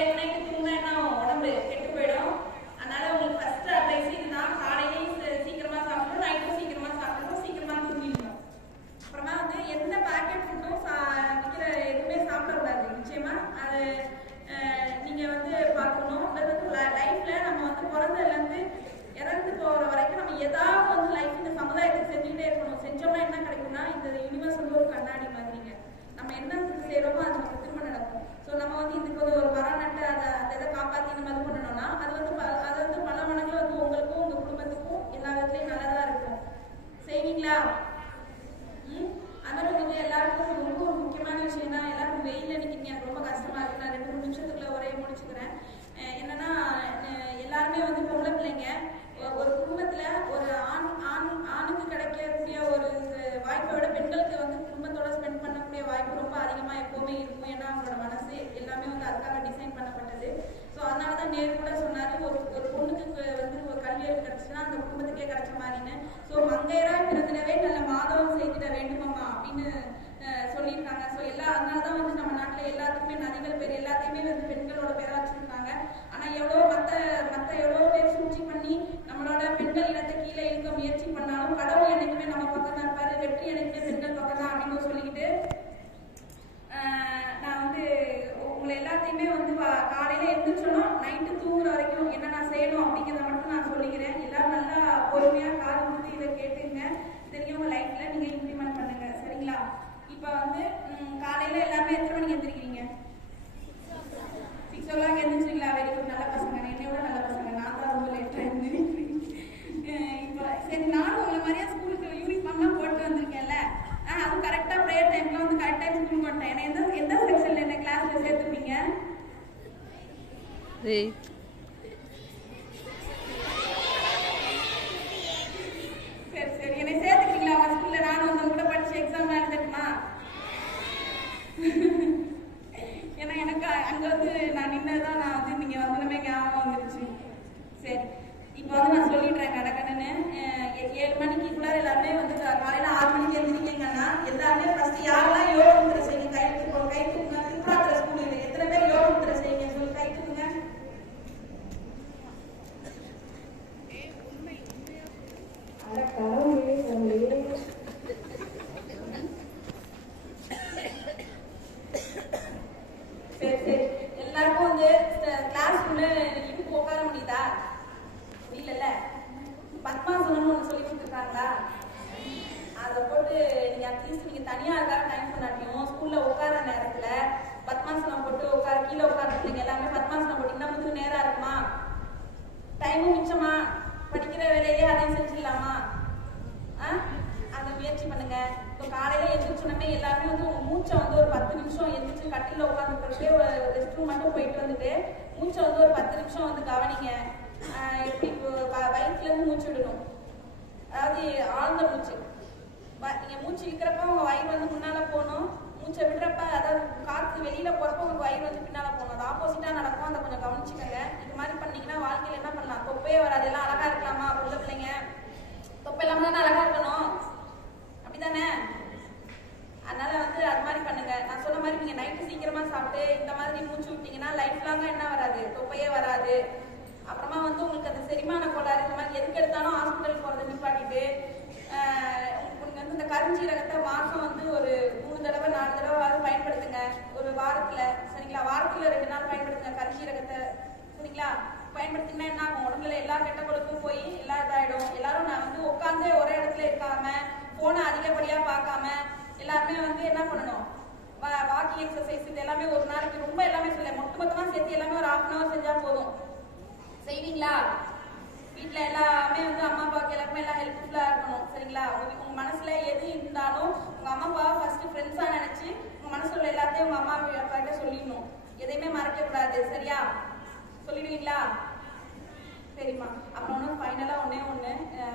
Late night தூங்கினா என்ன உடம்பு கெட்டு போயிடும். அதனால உங்களுக்கு ஃபர்ஸ்ட் அட்வைஸ் இதுதான், காலையிலையும் சீக்கிரமா சாப்பிடணும், நைட்டும் சீக்கிரமா சாப்பிடணும், சீக்கிரமா தூங்கிடணும். அப்புறமா வந்து எந்த பேக்கெட் ஃபுட்டும் விற்கிற எதுவுமே சாப்பிடக்கூடாது. நிச்சயமா அது நீங்க வந்து பார்க்கணும். அது வந்து லைஃப்ல நம்ம வந்து பிறந்ததுலேருந்து இறந்து போகிற வரைக்கும் நம்ம ஏதாவது வந்து லைஃப் இந்த சமுதாயத்துக்கு செஞ்சுக்கிட்டே இருக்கணும். செஞ்சோம்னா என்ன கிடைக்கும்னா, இந்த யூனிவர்ஸ் வந்து ஒரு கண்ணாடி மாதிரிங்க. நம்ம என்ன செய்யறோமோ அது நமக்கு திரும்ப நடக்கும். ஸோ நம்ம வந்து இதுக்கு ஒரு மரம் நட்டு அதை இதை காப்பாற்றி நம்ம இது பண்ணணும்னா அது வந்து பல மடங்குல வந்து உங்களுக்கும் உங்க குடும்பத்துக்கும் எல்லா விதத்துலையும் நல்லதா இருக்கும். செய்வீங்களா? அது மாதிரி உங்களுக்கு எல்லாருக்கும் ரொம்ப ஒரு முக்கியமான விஷயம் தான், எல்லாரும் வெயில நிற்கிறீங்க, ரொம்ப கஷ்டமா இருக்கு. நான் 2-3 நிமிஷத்துக்குள்ள ஒரே முடிச்சுக்கிறேன். என்னன்னா எல்லாருமே வந்து பொம்பளை பிள்ளைங்க. ஒரு குடும்பத்துல ஒரு ஆணுக்கு கிடைக்கக்கூடிய ஒரு வாய்ப்பை விட பெண்களுக்கு வந்து குடும்பத்தோட ஸ்பெண்ட் பண்ணக்கூடிய வாய்ப்பு ரொம்ப அதிகமா எப்பவுமே இருக்கும். ஏன்னா அவங்களோட மனசு எல்லாமே வந்து அதுக்காக டிசைன் பண்ணப்பட்டது. ஸோ அதனாலதான் நேரு கூட சொன்னாரு, ஒரு பொண்ணுக்கு வந்து ஒரு கல்வி அறிவு கிடைச்சுன்னா அந்த குடும்பத்துக்கே கிடைச்ச மாதிரின்னு. ஸோ மங்கையராய் பிறந்திடவே நல்ல மாதவம் செய்திட வேண்டுமாமா அப்படின்னு சொல்லியிருக்காங்க. ஸோ அதனாலதான் வந்து நம்ம நாட்டுல எல்லாத்துக்குமே நதிகள் பேர் எல்லாத்தையுமே வந்து பெண்களோட பேரா வச்சிருக்காங்க. ஆனா எவ்வளோ மற்ற எவ்வளோ பேர் சூழ்ச்சி பண்ணி நம்மளோட பெண்கள் இனத்தை கீழே இழுக்க முயற்சி பண்ணாலும் கடவுள் என்னைக்குமே நம்ம பக்கம் தான் இருப்பாரு, வெற்றி என்னைக்குமே பெண்கள் பக்கம் தான் அப்படின்னு சொல்லிக்கிட்டு நான் வந்து உங்களை எல்லாத்தையுமே வந்து காலையில எழுந்திரிச்சோம் நைட்டு தூங்குற வரைக்கும் என்ன நான் செய்யணும் அப்படிங்கிறத மட்டும் நான் சொல்லிக்கிறேன். எல்லாரும் நல்லா பொறுமையா காது கொடுத்து இதை கேட்டுங்க. தெரியும் உங்க லைஃப்ல நீங்க இம்ப்ளிமெண்ட் பண்ணுங்க. சரிங்களா? இப்ப வந்து காலையில எல்லாமே எத்தனை மணிக்கு எந்திரிக்கிறீங்க? 6 o'clock எந்திரிச்சிங்களா? வெரி குட், நல்ல பசங்க. என்னையோட நல்ல பசங்க. நான் தான் ரொம்ப லேட்டா எந்திரிக்கிறேன். இப்போ சரி, நானும் உங்களை மாதிரியா ஸ்கூலுக்கு யூனிஃபார்ம்லாம் போட்டு வந்திருக்கேன்ல, அது கரெக்டா ப்ரேயர் டைம்ல வந்து கரெக்ட் டைம் ஸ்கூலுக்கு வந்துட்டேன். எந்த செக்ஷன்ல என்ன கிளாஸ்ல சேர்த்துப்பீங்க? சரி சரி, என்னை சேர்த்துக்கிறீங்களா உங்க ஸ்கூல்ல? நானும் வந்து கூட படிச்சு எக்ஸாம் எழுதட்டுமா? ஏன்னா எனக்கு அங்க வந்து நான் நின்னதான் நான் வந்து நீங்க வந்தனமே ஞாபகம் வந்துருச்சு. சரி, இப்போ வந்து நான் சொல்லிடுறேன் கடக்கணுன்னு. 7 மணிக்குள்ள எல்லாருமே வந்து காலையில 6 மணிக்கு எழுந்திரிக்கீங்கன்னா எல்லாருமே ஃபர்ஸ்ட் யாரெல்லாம் யோகா முத்திரை செய்யுங்க, கை தூக்குங்க. திருப்பாத்திர ஸ்கூல் இது, எத்தனை பேர் யோகா முத்திரை செய்யுங்க சொல்லி கை தூக்குங்க. சரி சரி, எல்லாருக்கும் வந்து கிளாஸ் உள்ள இடுப்பு உட்கார முடியுதா? இல்லைல்ல. பத்மாசனம்னு ஒன்று சொல்லி கொடுத்துருக்காங்களா? அதை போட்டு நீங்க அட்லீஸ்ட் நீங்க தனியா இருக்காரு டைம் பண்ணாட்டியும் ஸ்கூல்ல உட்கார நேரத்துல பத்மாசனம் போட்டு கீழே உட்கார்ந்துருக்கீங்க எல்லாமே பத்மாசனம் போட்டீங்கன்னா முதுகு நேரா இருக்குமா? டைமும் மிச்சமா? படிக்கிற வேலையிலே அதையும் செஞ்சிடலாமா? அதை முயற்சி பண்ணுங்க. இப்போ காலையில எந்திரிச்சோன்னே எல்லாருமே வந்து உங்க மூச்சை வந்து ஒரு 10 நிமிஷம் எந்திரிச்சு கட்டில உட்காந்துட்டு ஒரு ரெஸ்ட் ரூம் மட்டும் போயிட்டு வந்துட்டு மூச்சை வந்து ஒரு 10 நிமிஷம் வந்து கவனிங்க. எப்படி வயிற்றுல இருந்து மூச்சு விடணும், அதாவது ஆழ்ந்த மூச்சு. நீங்க மூச்சு இழுக்கிறப்ப உங்க வயிறு வந்து முன்னால போகணும், மூச்சை விடுறப்ப அதாவது காற்று வெளியில போறப்ப உங்க வயிறு வந்து பின்னால போகணும். அது ஆப்போசிட்டா நடக்கும், அதை கொஞ்சம் கவனிச்சுக்கோங்க. இது மாதிரி பண்ணீங்கன்னா வாழ்க்கையில என்ன பண்ணலாம், தொப்பையே வராது. எல்லாம் அழகா இருக்கலாமா? உள்ள பிள்ளைங்க தொப்பை இல்லாம தானே அழகா இருக்கணும், அப்படித்தானே? அதனால வந்து அது மாதிரி பண்ணுங்க. நான் சொன்ன மாதிரி நீங்க நைட்டு சீக்கிரமா சாப்பிட்டு இந்த மாதிரி மூச்சு விட்டீங்கன்னா லைஃப் லாங்கா என்ன வராது, தொப்பையே வராது. அப்புறமா வந்து உங்களுக்கு அந்த செரிமான கோளாறு இந்த மாதிரி எதுக்கு எடுத்தாலும் ஹாஸ்பிட்டல் போறதை நிப்பாட்டிட்டு உங்களுக்கு வந்து இந்த கருஞ்சீரகத்தை மாசம் வந்து ஒரு 3 தடவை 4 தடவை பயன்படுத்துங்க ஒரு வாரத்துல. சரிங்களா? வாரத்துல 2 நாள் பயன்படுத்துங்க கருஞ்சீரகத்தை. சரிங்களா? பயன்படுத்திங்கன்னா என்ன ஆகும், உடம்புல எல்லா கெட்ட கொழுப்பும் போய் எல்லா இதாயிடும். எல்லாரும் நான் வந்து உட்காந்து ஒரே இடத்துல இருக்காம போனை அதிகப்படியா பார்க்காம எல்லாருமே வந்து என்ன பண்ணணும், வாக்கிங் எக்ஸசைஸ் இது எல்லாமே ஒரு நாளைக்கு ரொம்ப எல்லாமே சொல்ல மொத்தமா சேர்த்து எல்லாமே ஒரு 1/2 hour செஞ்சா போதும். செய்வீங்களா? வீட்டுல எல்லாமே வந்து அம்மா அப்பாவுக்கு எல்லாருமே எல்லாம் ஹெல்ப்ஃபுல்லா இருக்கணும். சரிங்களா? உங்க மனசுல எது இருந்தாலும் உங்க அம்மா அப்பாவை ஃபர்ஸ்ட் ஃப்ரெண்ட்ஸா நினைச்சு உங்க மனசுல எல்லாத்தையும் உங்க அம்மா அப்பாட்ட சொல்லிடணும். எதையுமே மறைக்க கூடாது. சரியா? சொல்லிடுவீங்களா? சரிம்மா. அப்புறம் ஃபைனலா ஒண்ணு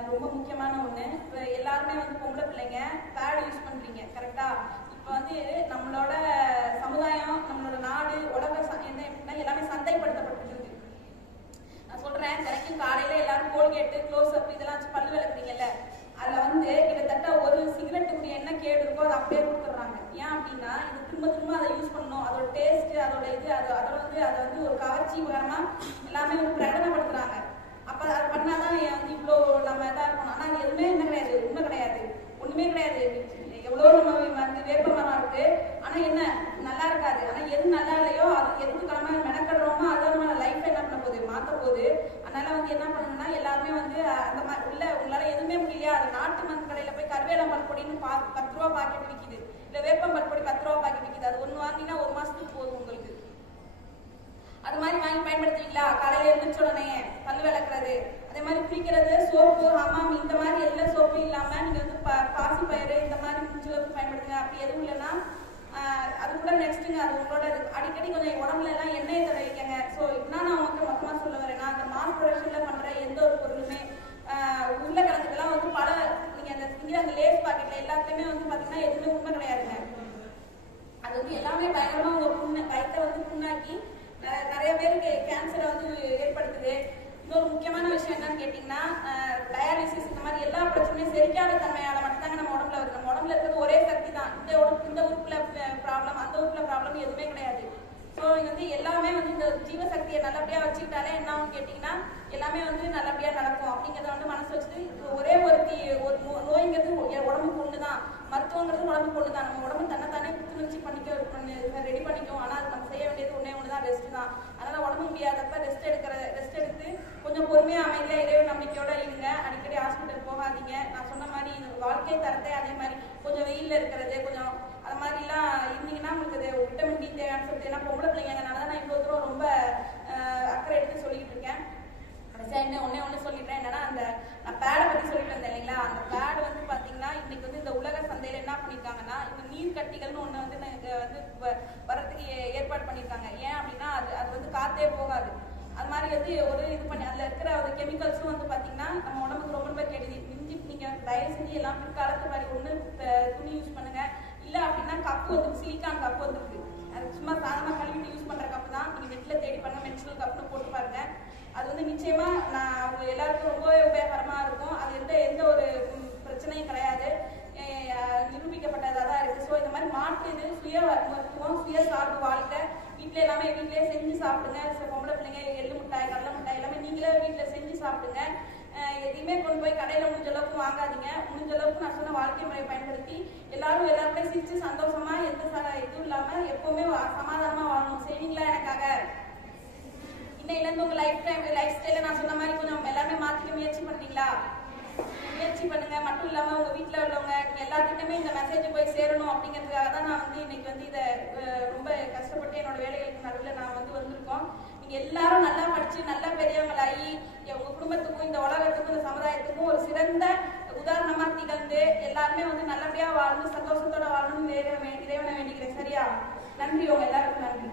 ரொம்ப முக்கியமான ஒண்ணு, இப்போ எல்லாருமே வந்து பொம்பளை பிள்ளைங்க பேட் யூஸ் பண்றீங்க. கரெக்டா? இப்போ வந்து நம்மளோட சமுதாயம், நம்மளோட நாடு, உலக என்ன எல்லாமே சந்தைப்படுத்தப்பட்டிருக்கு. நான் சொல்றேன், தினைக்கும் காலையில எல்லாரும் கோல்கேட்டு, க்ளோஸ் அப் இதெல்லாம் வச்சு பல்லு விளக்குறீங்கல்ல, அதுல வந்து கிட்டத்தட்ட ஒரு சிகரெட்டுக்குரிய என்ன கேடு இருக்கோ அதை அப்படியே கொடுத்துட்றாங்க. ஏன் அப்படின்னா இது திரும்ப திரும்ப அதை யூஸ் பண்ணணும், அதோட டேஸ்ட் அதோட இது அதோட வந்து அதை வந்து ஒரு கவர்ச்சிகரமா எல்லாமே வந்து பிரகடனப்படுத்துறாங்க. அப்ப அது பண்ணாதான் வந்து இவ்வளோ நம்ம இதா இருக்கணும். ஆனா அது எதுவுமே என்ன கிடையாது, உண்மை கிடையாது, ஒண்ணுமே கிடையாது. எவ்வளோ நம்ம வந்து வேப்ப மரம் இருக்கு, ஆனா என்ன நல்லா இருக்காது. ஆனா எது நல்லா இல்லையோ அது எதுக்கு நம்ம மெனக்கடுறோமோ அதை நம்ம லைஃப் என்ன பண்ண போகுது, மாத்த போகுது. அதனால வந்து என்ன பண்ணணும்னா எல்லாருமே வந்து அந்த மாதிரி இல்ல உங்களால எதுவுமே முடியலையா, அது நாட்டு மருந்து கடையில போய் கருவேலம் பல்பொடின்னு 10 ரூபா பாக்கெட் விற்கிது, இல்ல வேப்பம் பல்பொடி 10 ரூபா பாக்கெட் விற்கிது. அது ஒண்ணு வாங்கினா 1 மாசத்துக்கு போதும் உங்களுக்கு. அது மாதிரி வாங்கி பயன்படுத்துவீங்களா? காலையில எழுந்திரிச்ச உடனே பல்லு விளக்குறது, அதே மாதிரி குளிக்கிறது, சோப்பு, ஹமாம் இந்த மாதிரி எல்லா சோப்பும் இல்லாம நீங்க வந்து பாசி பயிறு இந்த மாதிரி முடிஞ்சளவுக்கு பயன்படுத்துங்க. அப்படி எதுவும் இல்லைன்னா அது கூட நெக்ஸ்ட்டுங்க, அது உங்களோட அடிக்கடி கொஞ்சம் உடம்புல எல்லாம் எண்ணெயை தடவிக்கங்க. ஸோ இப்படின்னா நான் உங்களுக்கு மொத்தமாக சொல்ல வரேன்னா, அந்த மாஸ் ப்ரொடக்ஷன்ல பண்ற எந்த ஒரு பொருளுமே உருளைக்கிழங்குலாம் வந்து பல நீங்க அந்த திங்கிற அந்த லேஸ் பாக்கெட்ல எல்லாத்துலயுமே வந்து பாத்தீங்கன்னா எதுவுமே உண்மை கிடையாதுங்க. அது வந்து எல்லாமே பயங்கரமா உங்க வயிற்றை வந்து புண்ணாக்கி நிறைய பேருக்கு கேன்சரை வந்து ஏற்படுத்துது. இன்னொரு முக்கியமான விஷயம் என்னன்னு கேட்டீங்கன்னா, டயாலிசிஸ் இந்த மாதிரி எல்லா பிரச்சனையும் செரிக்காத தன்மையால மட்டும்தாங்க நம்ம உடம்புல வருது. நம்ம உடம்புல இருக்கிறது ஒரே சக்தி தான். இந்த உறுப்புல ப்ராப்ளம், அந்த உறுப்புல ப்ராப்ளம் எதுவுமே கிடையாது. ஸோ இது வந்து எல்லாமே வந்து இந்த ஜீவசக்தியை நல்லபடியா வச்சுக்கிட்டாலே என்ன ஆகும் கேட்டீங்கன்னா எல்லாமே வந்து நல்லபடியா நடக்கும் அப்படிங்கிறத வந்து மனசு வச்சுட்டு ஒரே ஒரு நோய்ங்கிறது உடம்புக்கு ஒண்ணுதான், மருத்துவங்கிறது உடம்புக்கு ஒண்ணுதான். நம்ம உடம்பு தன்னைத்தானே புத்துணர்ச்சி ரெடி பண்ணிக்கும். ஆனா அது நம்ம செய்ய வேண்டியது ஒண்ணுதான், ரெஸ்ட் தான். அதனால உடம்பு முடியாதப்ப ரெஸ்ட் எடுத்து கொஞ்சம் பொறுமையா அமைதியா இறைவன் நம்பிக்கையோட இருங்க. அடிக்கடி ஹாஸ்பிட்டல் போகாதீங்க. நான் சொன்ன மாதிரி வாழ்க்கை தரத்தை அதே மாதிரி கொஞ்சம் வெயில்ல இருக்கிறது கொஞ்சம் அது மாதிரிலாம் இருந்தீங்கன்னா உங்களுக்கு விட்டமின் டி தேவையான சொல்லிட்டு ஏன்னா பொம்பளை பிள்ளைங்கனால தான் நான் இவ்வளோ தூரம் ரொம்ப அக்கறை எடுத்து சொல்லிட்டு இருக்கேன். கடைசியா ஒண்ணே சொல்லிட்டேன், என்னன்னா அந்த நான் பேடை பத்தி சொல்லிட்டு வந்தேன் இல்லைங்களா, அந்த பேடு வந்து பாத்தீங்கன்னா இன்னைக்கு வந்து இந்த உலக சந்தையில என்ன பண்ணிருக்காங்கன்னா இந்த நீர் கட்டிகள்னு ஒண்ணு வந்து வரதுக்கு ஏற்பாடு பண்ணிருக்காங்க. ஏன் அப்படின்னா அது வந்து காத்தே போகாது. அது மாதிரி வந்து ஒரு இது பண்ணி அதுல இருக்கிற கெமிக்கல்ஸும் வந்து பாத்தீங்கன்னா நம்ம உடம்புக்கு ரொம்ப கெடுதி. நீங்க தயவு செஞ்சு எல்லாம் பிற்காலத்து மாதிரி ஒண்ணு துணி யூஸ் பண்ணுங்க, இல்ல அப்படின்னா கப்பு வந்து சிலிக்கான் கப்பு வந்துருக்கு, அது சும்மா சாதாரண கழுவிட்டு யூஸ் பண்ற கப்பு தான். நீங்க நெட்ல தேடி பண்ண மென்சுரல் கப்னு போட்டு பாருங்க. அது வந்து நிச்சயமா அவங்க எல்லாருக்கும் ரொம்பவே உபயோகரமா இருக்கும். அது எந்த ஒரு பிரச்சனையும் கிடையாது, நிரூபிக்கப்பட்டதாக தான் இருக்கு. ஸோ இந்த மாதிரி மாற்று இது சுய மருத்துவம், சுய சார்பு வாழ்க்கை வீட்டிலே செஞ்சு சாப்பிடுங்க. பொம்பளை பிள்ளைங்க எள்ளு மிட்டாய், கடலை மிட்டாய் எல்லாமே நீங்களே வீட்டில் செஞ்சு சாப்பிடுங்க. எதையுமே கொண்டு போய் கடையில் முடிஞ்ச அளவுக்கு வாங்காதீங்க. முடிஞ்ச அளவுக்கு நான் சொன்ன வாழ்க்கை முறையை பயன்படுத்தி எல்லாருமே சிரிச்சு சந்தோஷமா எந்த இதுவும் இல்லாம எப்பவுமே சமாதானமா வாழணும். செய்வீங்களா எனக்காக? இன்னையிலேருந்து உங்க லைஃப் ஸ்டைல நான் சொன்ன மாதிரி கொஞ்சம் எல்லாமே மாத்திக்க முயற்சி பண்ணுவீங்களா? முயற்சி பண்ணுங்க. மட்டும் இல்லாம உங்க வீட்டுல உள்ளவங்க எல்லாத்துக்குமே இந்த மெசேஜ் போய் சேரணும் அப்படிங்கிறதுக்காக தான் நான் வந்து இன்னைக்கு வந்து இதை ரொம்ப கஷ்டப்பட்டு என்னோட வேலைகளுக்கு நடுவில் நான் வந்து வந்திருக்கோம். நீங்க எல்லாரும் நல்லா படிச்சு நல்லா பெரியவங்களாகி உங்க குடும்பத்துக்கும் இந்த உலகத்துக்கும் இந்த சமுதாயத்துக்கும் ஒரு சிறந்த உதாரணமா திகழ்ந்து எல்லாருமே வந்து நல்லபடியா வாழ்ந்து சந்தோஷத்தோட வாழணும்னு இறைவனை வேண்டிக்கிறேன். சரியா? நன்றி, உங்க எல்லாருக்கும் நன்றி.